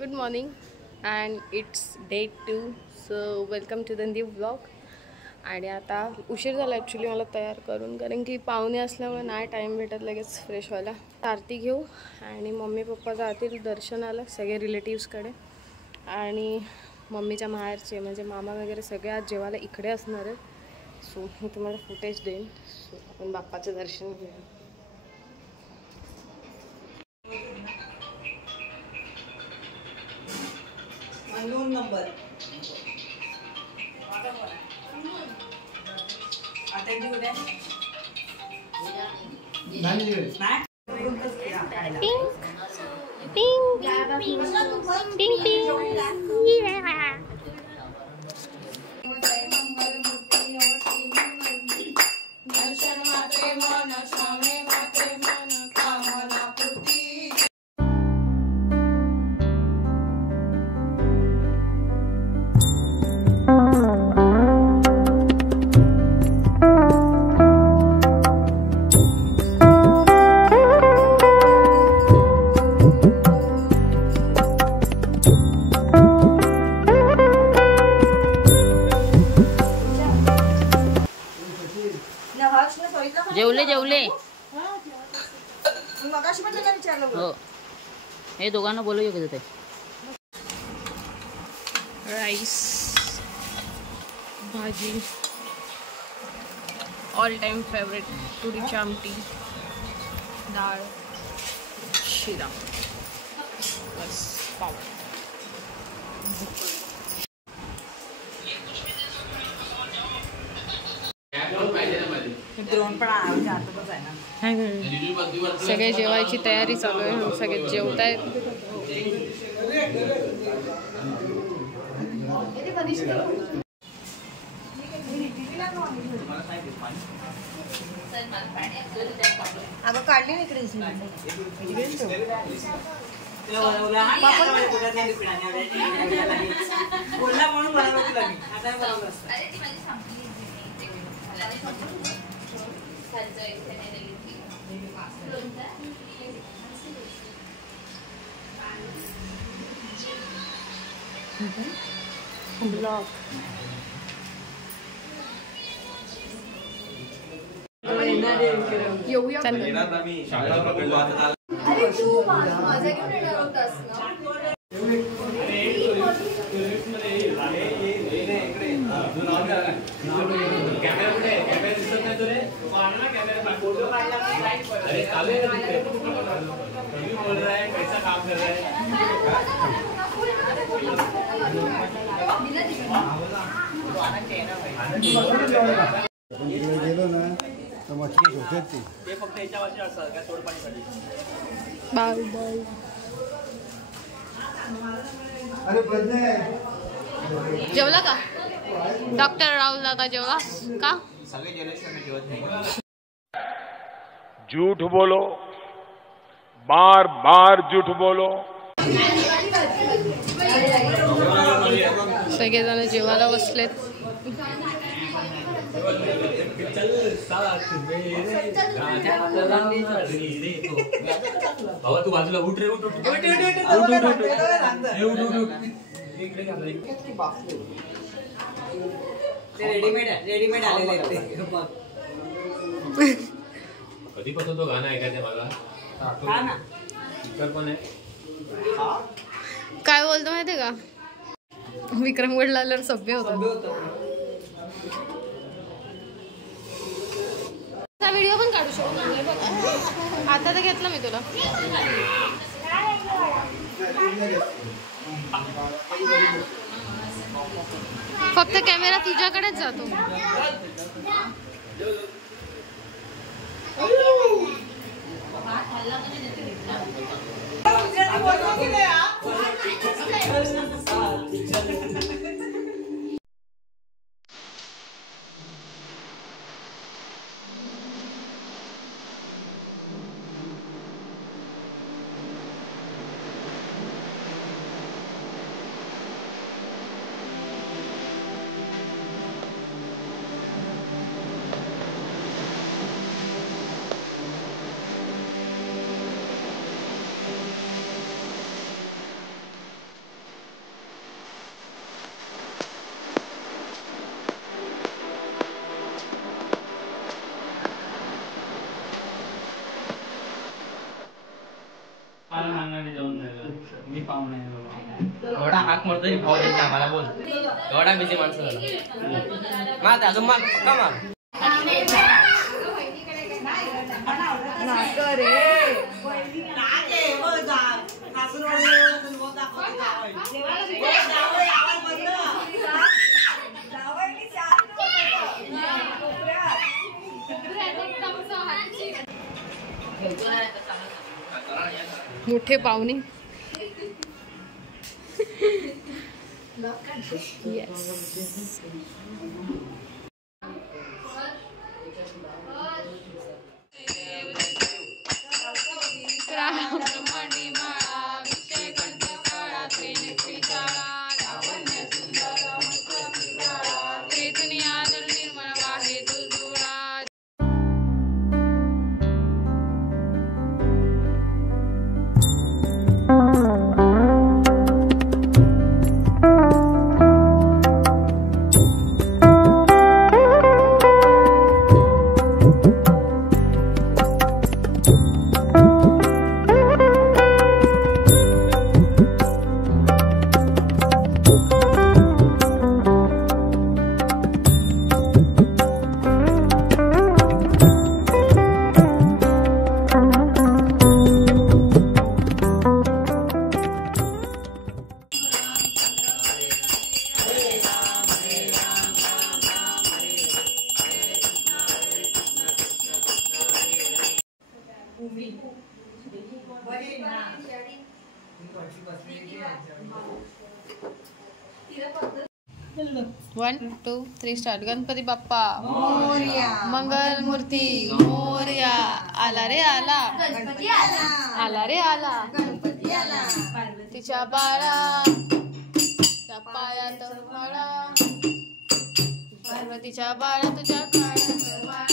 Good morning and it's day 2. So welcome to the new vlog. आणि आता उशीर झाला ॲक्च्युली मला तयार करून, कारण की पाहुणे असल्यामुळे नाही टाईम भेटत लगेच फ्रेश व्हायला. आरती घेऊ आणि मम्मी पप्पा जातील दर्शनाला सगळे रिलेटिव्सकडे. आणि मम्मीच्या माहेरचे म्हणजे मामा वगैरे सगळे आज जेवायला इकडे असणार आहेत. सो मी तुम्हाला फुटेज देईन. सो आपण बाप्पाचं दर्शन घेऊ. अननोन नंबर अटेंड उद्या जेवले हो. हे दोघांना बोलू योग्य होते. राईस, भाजी, ऑल टाइम फेवरेट, तुरीची आमटी, डाळ, शिरा, बस पाव. ड्रोन पण आतच आहे ना. सगळे जेवायची तयारी चालू आहे. सगळे जेवत आहेत. अगं काढली ना इकडे बोलला म्हणून बनवायची लागली. आता बरोबर ब्लॉग येऊया. अरे तू माझा घेऊन येणार होतास ना. गेलो ना तर मच्छी झोपेत ते फक्त याच्यावरती असतं का तोडपाणीसाठी. Bye bye. अरे प्रज्ञा जेवला का डॉक्टर राहुल दादा? जेवला का? सगळे जेवल्याशिवाय मी जेवत नाही. झूठ बोलो, बार बार झूठ बोलो. सगळेजण जेवायला बसलेत. तू बाजूला उठ रे, उठ रेडीमेड आलेले आहेत. कधीपासून तो गाणं ऐकायचं मला. हा ना. पण आहे. काय बोलतो माहितीये का, विक्रमगडला आल्यावर सभ्य होतं. व्हिडिओ पण काढू शकतो. आता तर घेतलं मी तुला. फक्त कॅमेरा तुझ्याकडेच जातो. मी पाहुणे आहे बाबा. एवढा हाक म्हणतोय भाऊ देत आम्हाला बोल. एवढा बिझी माणसं झाला. मार अजून मार पक्का मार. मोठे पाहुणे. One two three start. Ganpati Bappa Morya. Mangal Murti Morya. आला रे आला. गणपती आला. आला रे आला. गणपती आला. तिच्या बाळा त्या पायात माळा. पार्वतीच्या बाळा तुझ्या काळात